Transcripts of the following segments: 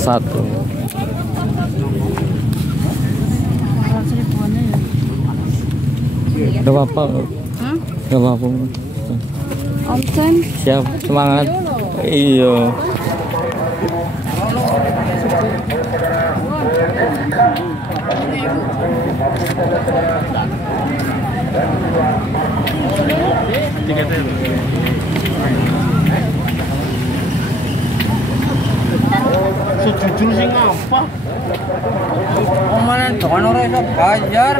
Satu. Gak apa-apa. Gak apa-apa. Omsen. Siap, semangat. Iya. Sejujur sih ngapa? Omanan jangan orang iso bayar.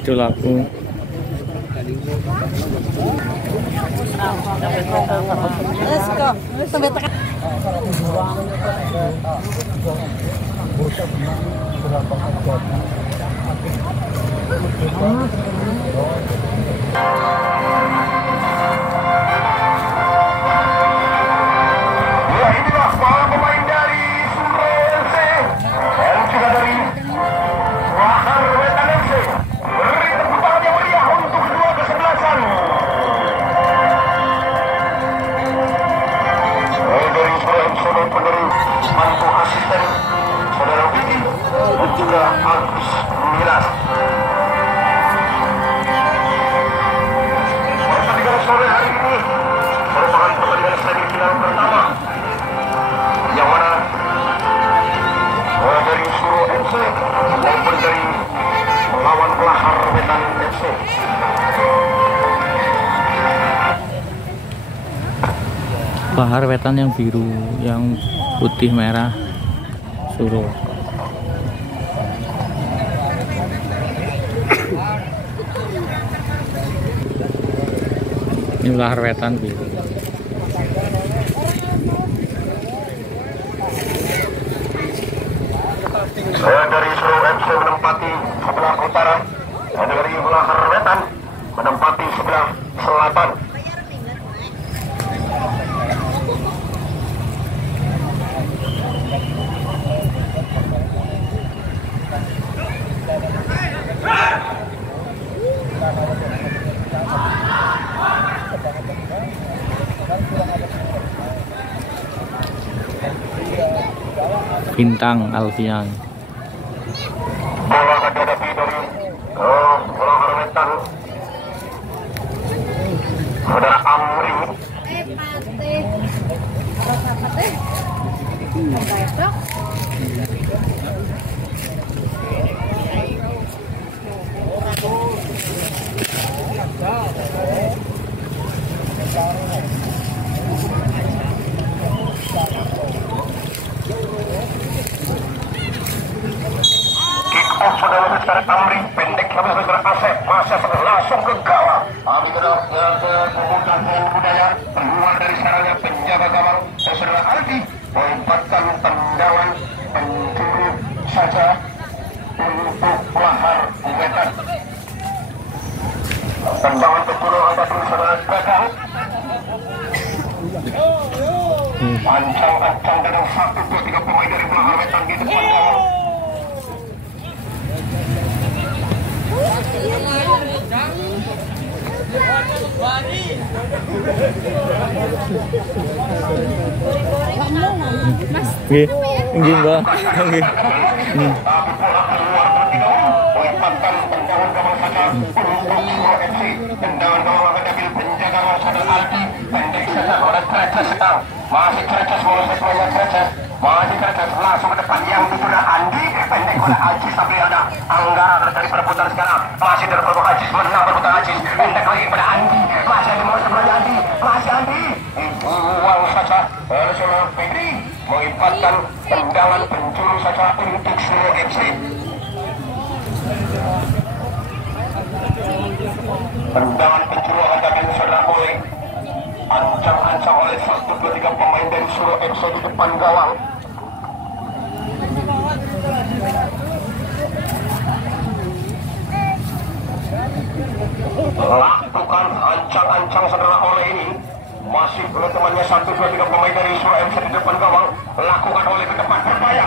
Itu laku. Let's go. Sampai tekan. Inilah para pemain dari Suro FC dan juga dari Lahar Wetan FC. Beri tepuk tangan yang meriah untuk kedua kesebelasan. Dari Suro FC maupun dari mantu asisten saudara Vicky dan juga Agus Milas. Pertandingan sore hari ini merupakan pertandingan semifinal pertama yang mana dari Suro FC maupun dari melawan Lahar Wetan FC. Lahar Wetan yang biru, yang putih merah Suro. Ini Lahar Wetan biru. Dari Suro FC menempati sebelah utara dan dari Lahar Wetan menempati sebelah selatan. Bintang Alfian. Bola akan dihadapi dari Lahar Wetan. Saudara Amri. Saudara besar Amri pendek tapi saudara Asep masih langsung ke gawang. Amri ke pemuda budaya keluar dari sarangnya penjaga gawang dan saudara Aldi melemparkan tendangan penjuru saja untuk Lahar Wetan. Tendangan penjuru ada saudara Gagal. Ancang-ancang dengan 1, 2, 3 pemain dari Lahar Wetan di depan gawang. Nggih, nggih Mbak. Nggih. Melempatkan tendangan gawang saja untuk Suro FC. Tendangan gawang akan diambil penjaga gawang saudara Aldi. Pendek saja oleh Kreces sekarang. Masih Kreces melesat oleh Kreces. Masih Kreces langsung ke depan yang sudah Andi. Pendek oleh Ajis tapi ada Anggara dari perputaran sekarang. Masih dari perputaran Ajis menang perputaran Ajis. Pendek lagi kepada Andi. Masih Andi mulai sebelah Andi. Masih Andi. Dibuang saja oleh saudara Febri. Melimpatkan tendangan penjuru saja untuk Suro FC. Tendangan penjuru akan diambil saudara oleh ancang-ancang oleh 1, 2, 3 pemain dari Suro FC di depan gawang. Lakukan ancang-ancang saudara oleh ini. Masih teman-temannya 1, 2, 3 pemain dari Suro FC di depan gawang. Lakukan oleh ke depan berbahaya.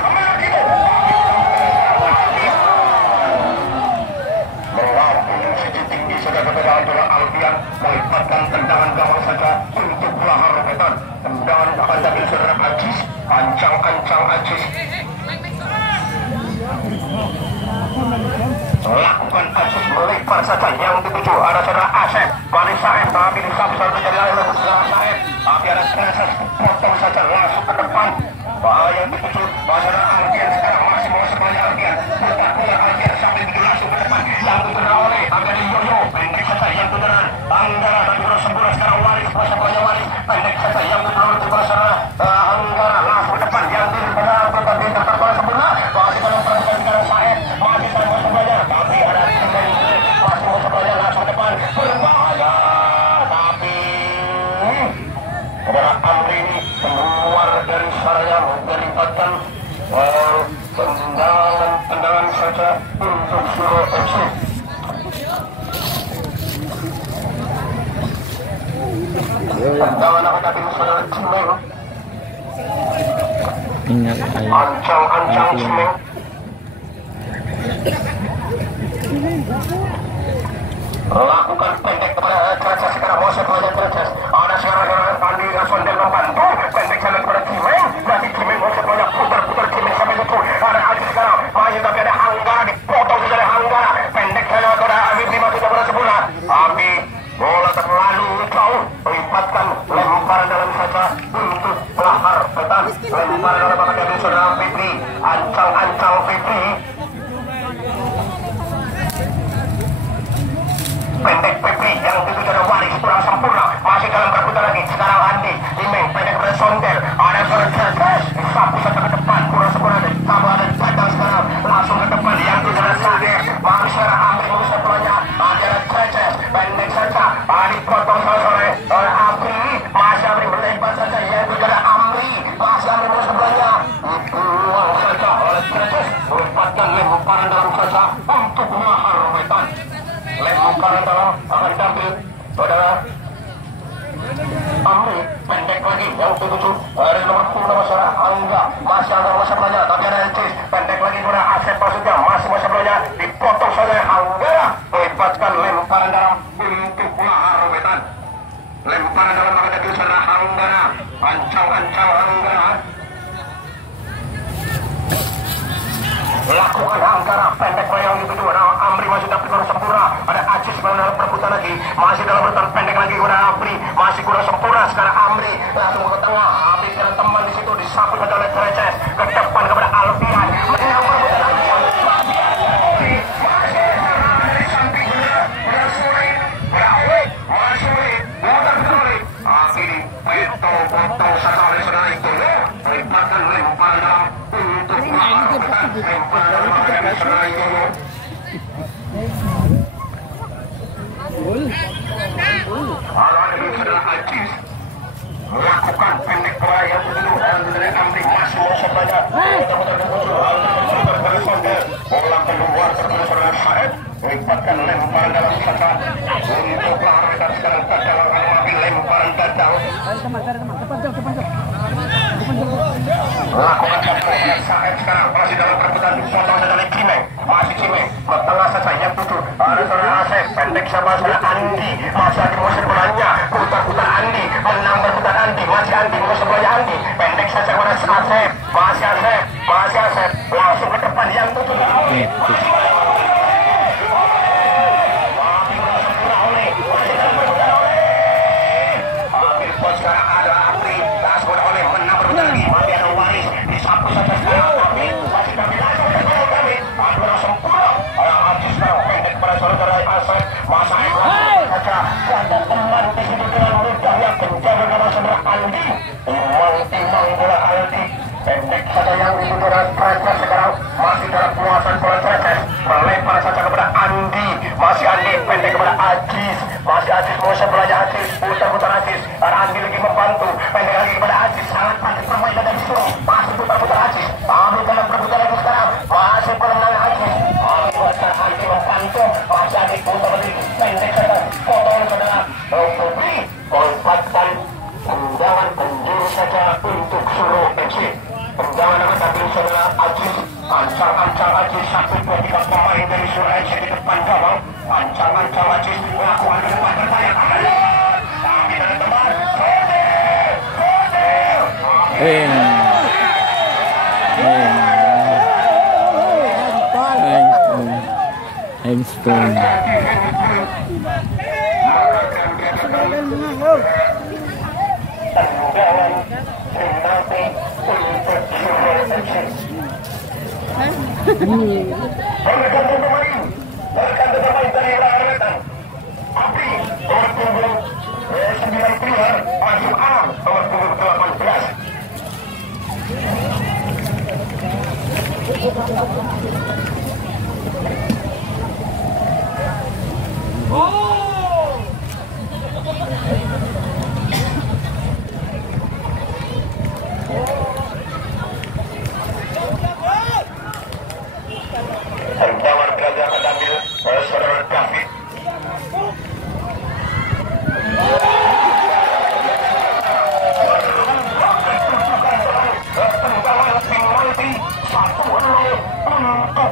Mengapung sisi tinggi saudara kepada Alfian. tendangan akan diambil saudara Ajis, ancang-ancang Ajis. Lakukan Ajis melempar saja yang dituju ada saudara Asep, balik Saeb, tapi disapu satu jadi lain saudara Saeb, tapi ada Kreses, potong saja langsung ke depan. Yang dituju saudara Alfian sekarang masih mau semuanya Alfian, putar bola Alfian sampai dituju langsung ke depan, yang dituju oleh Alfian Yoyo, pendek saja yang tujuan Anggara dan Biro Sempurna sekarang Waris, masa bola Waris, pendek saja yang dituju saudara Anggara langsung ke depan, yang dituju tetapi tetap bola Sempurna, masih dalam perhatian sekarang Saeb, masih dalam bola tapi ada masih mau semuanya langsung ke depan, berbahaya, tapi saudara Amri ini keluar dari saranya mendapatkan tendangan saja untuk Suro FC. Tendangan akan datang saudara Cimeng. Ingat Ancang-ancang Cimeng. Lakukan pendek kepada Kreces sekarang mau setelah Kreces ada sekarang Pandi Aswandel membantu pendek sana kepada Cimeng, berarti Cimeng mau setelah putar-putar Cimeng sampai itu ada Ajis sekarang masih tapi ada Anggara dipotong saja oleh Anggara, pendek sana kepada Abi Bima sudah bola sebulan Abi bola terlalu jauh lipatkan lemparan dalam saja untuk Bahar Petan, lemparan dalam bakal dari saudara Fitri, ancang-ancang Fitri. Pendek Fitri yang dituju ada Waris kurang sempurna, masih dalam berputar lagi sekarang Andi Imeng pendek pada Sondel ada suara Kreses disapu saja ke depan kurang sempurna sama ada Padang sekarang langsung ke depan yang dituju ada Sager masih ada Amri mengusap pelanya ada Kreses pendek saja dipotong sore oleh Amri masih Amri berlebar saja yang dituju ada Amri masih Amri mengusap pelanya dibuang saja oleh Kreses merupakan lemparan dalam saja untuk Mahar Wetan. Lemparan dalam akan diambil saudara Amri pendek lagi yang tujuh dari nomor 10 saudara Angga masih ada masa belanja tapi ada Encis pendek lagi saudara Asep maksudnya masih masa belanja dipotong saja Anggara melepaskan lemparan dalam untuk Mahar Wetan. Lemparan dalam akan diambil saudara Anggara, ancang-ancang Anggara. Lakukan Anggara pendek yang itu ada Amri masih dapat kurang sempurna ada Ajis dalam perebutan lagi masih dalam bertahan pendek lagi ada Amri masih kurang sempurna sekarang Amri langsung ke tengah Amri kena teman di situ disapu saja oleh Kreces ke depan kepada Alfian potong saja oleh saudara itu melibatkan lemparan untuk lemparan dari saudara itu saudara Ajis melakukan pendek bola yang dulu dan dari Amri masih mau sebenarnya bola keluar terus saudara Saeb melibatkan lemparan dalam saja untuk Lahar Wetan sekarang gagal mengambil lemparan gagal melakukan satu Saeb sekarang masih dalam perebutan dipotong saja oleh Cimeng masih Cimeng ke tengah saja yang tujuh ada saudara Asep pendek sama saudara Andi masih Andi musuh bolanya putar-putar Andi menang berputar Andi masih Andi musuh bolanya Andi pendek saja kepada Asep masih Asep langsung ke depan yang tujuh sekarang ada Apri langsung oleh menang berputar lagi masih ada Waris disapu saja sekarang tapi masih kami langsung kami ada sempurna ada Ajis sekarang pendek pada saudara Asep masa saja ada teman di situ dengan mudah yang menjaga nama saudara Aldi timang bola Aldi pendek saja yang ditujukan Kreces sekarang masih dalam penguasaan bola Kreces melempar saja kepada Andi masih Andi pendek kepada Ajis masih Ajis mengusap belanja Ajis putar-putar Ajis ada Andi lagi membantu pendek lagi kepada Ajis sangat pandai bermain dari disuruh masih putar-putar Ajis Andi dalam perbutan lagi sekarang masih penendang Ajis Andi membantu masih Andi putar lagi pendek saja potong saudara Putri melepaskan tendangan penjuru saja untuk Suro FC. Tendangan akan diambil saudara Ajis ancang-ancang Ajis 1-2-3 pemain dari Suro FC di depan gawang ancang-ancang Ajis melakukan ke depan berbayang tapi ada teman Kode Eh. Handphone. Tendangan gajah akan diambil oleh saudara David. Tendangan penalti 1-0 untuk